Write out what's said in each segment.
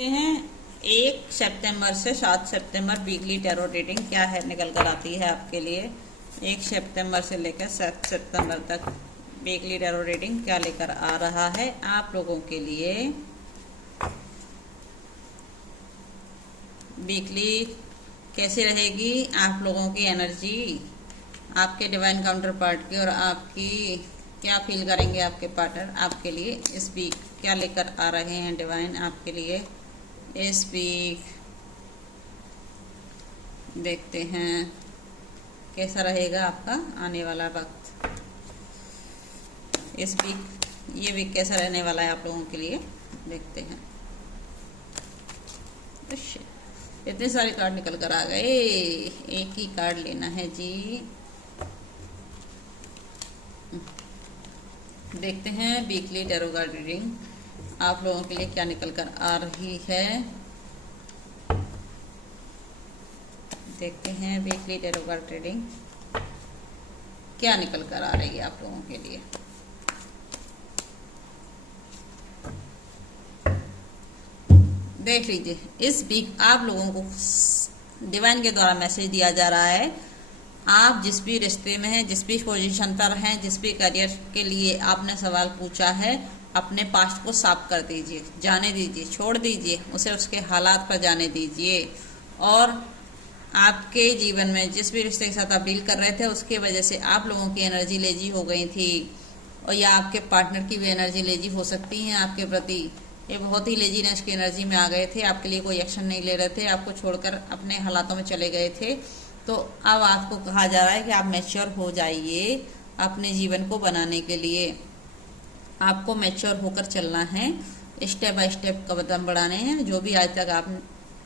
देखते हैं 1 सितंबर से 7 सितंबर वीकली टैरो रीडिंग क्या है निकल कर आती है आपके लिए। 1 सितंबर से लेकर 7 सितंबर तक वीकली टैरो रीडिंग क्या लेकर आ रहा है आप लोगों के लिए। वीकली कैसी रहेगी आप लोगों की एनर्जी, आपके डिवाइन काउंटर पार्ट की, और आपकी क्या फील करेंगे आपके पार्टनर आपके लिए इस वीक क्या लेकर आ रहे हैं डिवाइन आपके लिए इस वीक। देखते हैं कैसा रहेगा आपका आने वाला वक्त, इस वीक ये वीक कैसा रहने वाला है आप लोगों के लिए। देखते हैं, इतने सारे कार्ड निकल कर आ गए, एक ही कार्ड लेना है जी। देखते हैं वीकली टैरो कार्ड रीडिंग आप लोगों के लिए क्या निकल कर आ रही है। देखते हैं वीकली टैरो कार्ड रीडिंग क्या निकल कर आ रही है आप लोगों के लिए। देख लीजिए, इस वीक आप लोगों को डिवाइन के द्वारा मैसेज दिया जा रहा है, आप जिस भी रिश्ते में हैं, जिस भी पोजीशन पर हैं, जिस भी करियर के लिए आपने सवाल पूछा है, अपने पास्ट को साफ कर दीजिए, जाने दीजिए, छोड़ दीजिए उसे, उसके हालात पर जाने दीजिए। और आपके जीवन में जिस भी रिश्ते के साथ आप डील कर रहे थे उसके वजह से आप लोगों की एनर्जी लेजी हो गई थी, और या आपके पार्टनर की भी एनर्जी लेजी हो सकती है आपके प्रति। ये बहुत ही लेजीनेस की एनर्जी में आ गए थे, आपके लिए कोई एक्शन नहीं ले रहे थे, आपको छोड़कर अपने हालातों में चले गए थे। तो अब आपको कहा जा रहा है कि आप मैच्योर हो जाइए अपने जीवन को बनाने के लिए। आपको मैच्योर होकर चलना है, स्टेप बाय स्टेप कदम बढ़ाने हैं। जो भी आज तक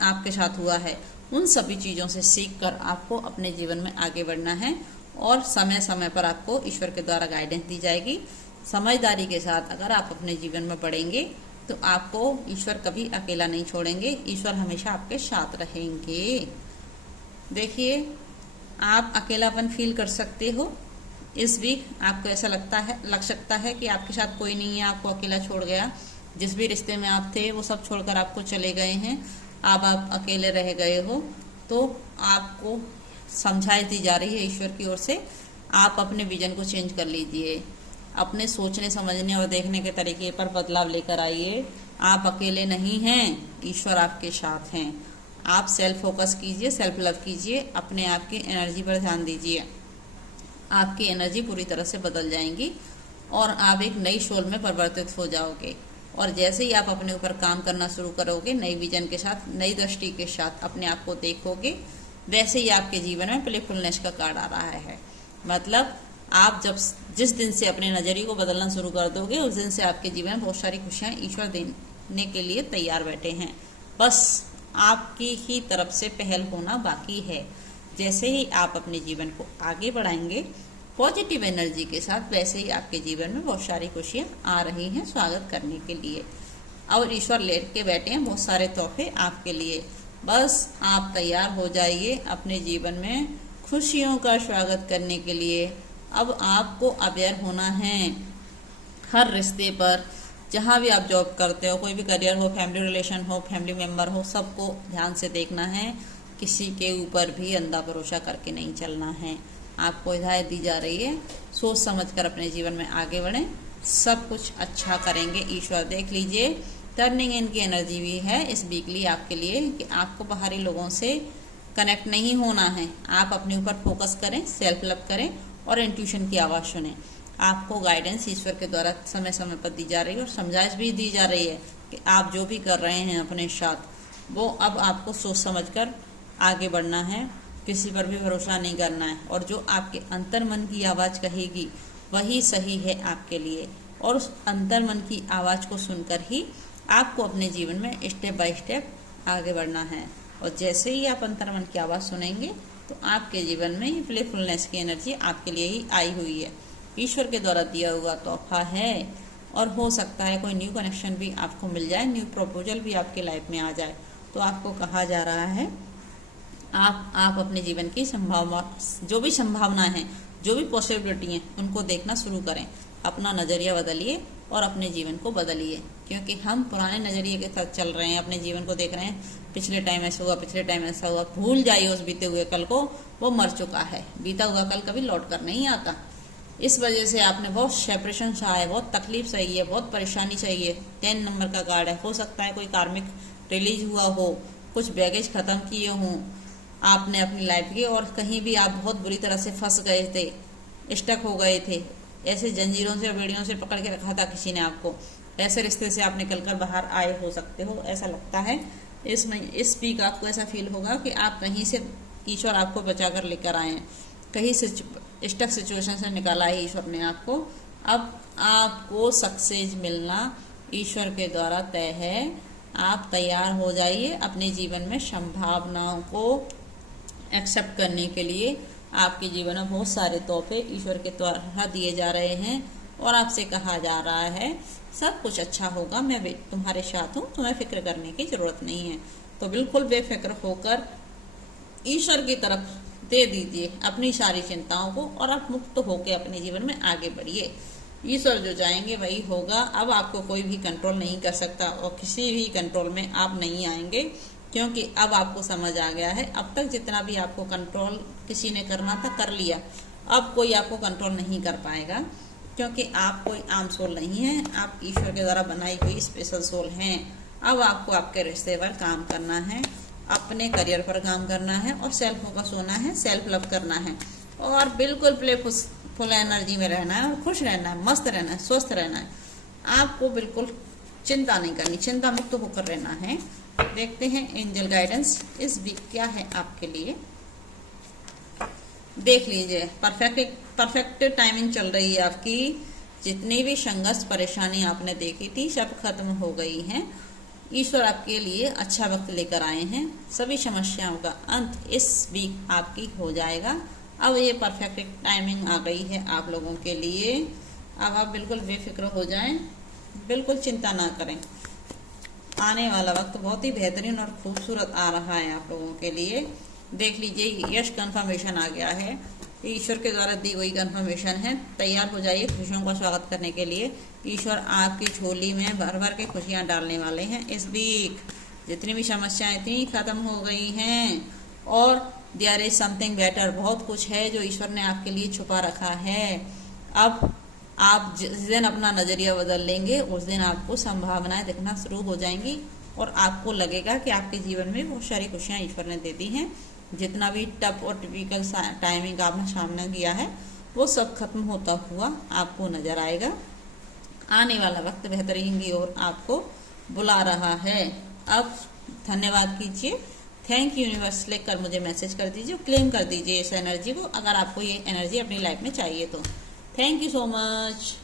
आपके साथ हुआ है उन सभी चीज़ों से सीख कर आपको अपने जीवन में आगे बढ़ना है, और समय समय पर आपको ईश्वर के द्वारा गाइडेंस दी जाएगी। समझदारी के साथ अगर आप अपने जीवन में बढ़ेंगे तो आपको ईश्वर कभी अकेला नहीं छोड़ेंगे, ईश्वर हमेशा आपके साथ रहेंगे। देखिए, आप अकेलापन फील कर सकते हो इस वीक, आपको ऐसा लग सकता है कि आपके साथ कोई नहीं है, आपको अकेला छोड़ गया। जिस भी रिश्ते में आप थे वो सब छोड़कर आपको चले गए हैं, अब आप अकेले रह गए हो। तो आपको समझाइश दी जा रही है ईश्वर की ओर से, आप अपने विजन को चेंज कर लीजिए, अपने सोचने समझने और देखने के तरीके पर बदलाव लेकर आइए। आप अकेले नहीं हैं, ईश्वर आपके साथ हैं। आप सेल्फ फोकस कीजिए, सेल्फ लव कीजिए, अपने आप की एनर्जी पर ध्यान दीजिए। आपकी एनर्जी पूरी तरह से बदल जाएंगी और आप एक नई सोल में परिवर्तित हो जाओगे। और जैसे ही आप अपने ऊपर काम करना शुरू करोगे, नई विजन के साथ, नई दृष्टि के साथ अपने आप को देखोगे, वैसे ही आपके जीवन में प्लेफुलनेस का कार्ड आ रहा है। मतलब आप जिस दिन से अपने नजरिए को बदलना शुरू कर दोगे उस दिन से आपके जीवन में बहुत सारी खुशियाँ ईश्वर देने के लिए तैयार बैठे हैं। बस आपकी ही तरफ से पहल होना बाकी है। जैसे ही आप अपने जीवन को आगे बढ़ाएंगे पॉजिटिव एनर्जी के साथ, वैसे ही आपके जीवन में बहुत सारी खुशियाँ आ रही हैं स्वागत करने के लिए। और ईश्वर लेट के बैठे हैं बहुत सारे तोहफे आपके लिए। बस आप तैयार हो जाइए अपने जीवन में खुशियों का स्वागत करने के लिए। अब आपको अवेयर होना है हर रिश्ते पर, जहाँ भी आप जॉब करते हो, कोई भी करियर हो, फैमिली रिलेशन हो, फैमिली मेम्बर हो, सबको ध्यान से देखना है। किसी के ऊपर भी अंधा भरोसा करके नहीं चलना है। आपको हिदायत दी जा रही है, सोच समझकर अपने जीवन में आगे बढ़ें, सब कुछ अच्छा करेंगे ईश्वर। देख लीजिए, टर्निंग इन की एनर्जी भी है इस वीकली आपके लिए कि आपको बाहरी लोगों से कनेक्ट नहीं होना है। आप अपने ऊपर फोकस करें, सेल्फ लव करें और इंट्यूशन की आवाज़ सुने। आपको गाइडेंस ईश्वर के द्वारा समय समय पर दी जा रही है और समझाइश भी दी जा रही है कि आप जो भी कर रहे हैं अपने साथ, वो अब आपको सोच समझकर आगे बढ़ना है, किसी पर भी भरोसा नहीं करना है। और जो आपके अंतर मन की आवाज़ कहेगी वही सही है आपके लिए, और उस अंतर मन की आवाज़ को सुनकर ही आपको अपने जीवन में स्टेप बाय स्टेप आगे बढ़ना है। और जैसे ही आप अंतर मन की आवाज़ सुनेंगे तो आपके जीवन में ये प्लेफुलनेस की एनर्जी आपके लिए ही आई हुई है, ईश्वर के द्वारा दिया हुआ तोहफा है। और हो सकता है कोई न्यू कनेक्शन भी आपको मिल जाए, न्यू प्रपोजल भी आपके लाइफ में आ जाए। तो आपको कहा जा रहा है आप अपने जीवन की जो भी संभावना है, जो भी पॉसिबिलिटी हैं, उनको देखना शुरू करें। अपना नज़रिया बदलिए और अपने जीवन को बदलिए। क्योंकि हम पुराने नजरिए के साथ चल रहे हैं, अपने जीवन को देख रहे हैं। पिछले टाइम ऐसा हुआ, पिछले टाइम ऐसा हुआ, भूल जाइए उस बीते हुए कल को, वो मर चुका है। बीता हुआ कल कभी लौट कर नहीं आता। इस वजह से आपने बहुत सेपरेशन सहा है, बहुत तकलीफ सही है, बहुत परेशानी चाहिए। 10 नंबर का कार्ड है। हो सकता है कोई कार्मिक रिलीज हुआ हो, कुछ बैगेज खत्म किए हों आपने अपनी लाइफ के, और कहीं भी आप बहुत बुरी तरह से फंस गए थे, स्टक हो गए थे। ऐसे जंजीरों से, बेड़ियों से पकड़ के रखा था किसी ने आपको। ऐसे रिश्ते से आप निकल कर बाहर आए हो सकते हो, ऐसा लगता है। इस वीक आपको ऐसा फील होगा कि आप कहीं से ईश्वर आपको बचा कर लेकर आए हैं, कहीं से स्टक सिचुएशन से निकाला है ईश्वर ने आपको। अब आपको सक्सेस मिलना ईश्वर के द्वारा तय है। आप तैयार हो जाइए अपने जीवन में संभावनाओं को एक्सेप्ट करने के लिए। आपके जीवन में बहुत सारे तोहफे ईश्वर के द्वारा दिए जा रहे हैं और आपसे कहा जा रहा है सब कुछ अच्छा होगा, मैं तुम्हारे साथ हूँ, तुम्हें फिक्र करने की जरूरत नहीं है। तो बिल्कुल बेफिक्र होकर ईश्वर की तरफ दे दीजिए अपनी सारी चिंताओं को और आप मुक्त होकर अपने जीवन में आगे बढ़िए। ईश्वर जो चाहेंगे वही होगा। अब आपको कोई भी कंट्रोल नहीं कर सकता और किसी भी कंट्रोल में आप नहीं आएंगे, क्योंकि अब आपको समझ आ गया है। अब तक जितना भी आपको कंट्रोल किसी ने करना था कर लिया, अब कोई आपको कंट्रोल नहीं कर पाएगा, क्योंकि आप कोई आम सोल नहीं है, आप ईश्वर के द्वारा बनाई हुई स्पेशल सोल हैं। अब आपको आपके रिश्ते पर काम करना है, अपने करियर पर काम करना है और सेल्फ फोकस होना है, सेल्फ लव करना है और बिल्कुल प्लेफुल एनर्जी में रहना है और खुश रहना है, मस्त रहना है, स्वस्थ रहना है। आपको बिल्कुल चिंता नहीं करनी, चिंता मुक्त होकर रहना है। देखते हैं एंजल गाइडेंस इस वीक क्या है आपके लिए। देख लीजिए, परफेक्ट टाइमिंग चल रही है आपकी। जितनी भी संघर्ष परेशानी आपने देखी थी सब खत्म हो गई हैं। ईश्वर आपके लिए अच्छा वक्त लेकर आए हैं। सभी समस्याओं का अंत इस वीक आपकी हो जाएगा। अब ये परफेक्ट टाइमिंग आ गई है आप लोगों के लिए। अब आप बिल्कुल बेफिक्र हो जाएं, बिल्कुल चिंता ना करें। आने वाला वक्त बहुत ही बेहतरीन और खूबसूरत आ रहा है आप लोगों के लिए। देख लीजिए, यश कन्फर्मेशन आ गया है, ईश्वर के द्वारा दी हुई कन्फर्मेशन है। तैयार हो जाइए खुशियों का स्वागत करने के लिए। ईश्वर आपकी झोली में भर भर के खुशियां डालने वाले हैं इस वीक। जितनी भी समस्याएं थी खत्म हो गई हैं और देयर इज समथिंग बेटर। बहुत कुछ है जो ईश्वर ने आपके लिए छुपा रखा है। अब आप जिस दिन अपना नजरिया बदल लेंगे उस दिन आपको संभावनाएं दिखना शुरू हो जाएंगी और आपको लगेगा कि आपके जीवन में बहुत सारी खुशियां ईश्वर ने दे दी हैं। जितना भी टफ और टिपिकल टाइमिंग आपने सामना किया है वो सब खत्म होता हुआ आपको नजर आएगा। आने वाला वक्त बेहतरीन की ओर आपको बुला रहा है। अब धन्यवाद कीजिए, थैंक यू यूनिवर्स लिखकर मुझे मैसेज कर दीजिए, क्लेम कर दीजिए इस एनर्जी को, अगर आपको ये एनर्जी अपनी लाइफ में चाहिए तो। Thank you so much.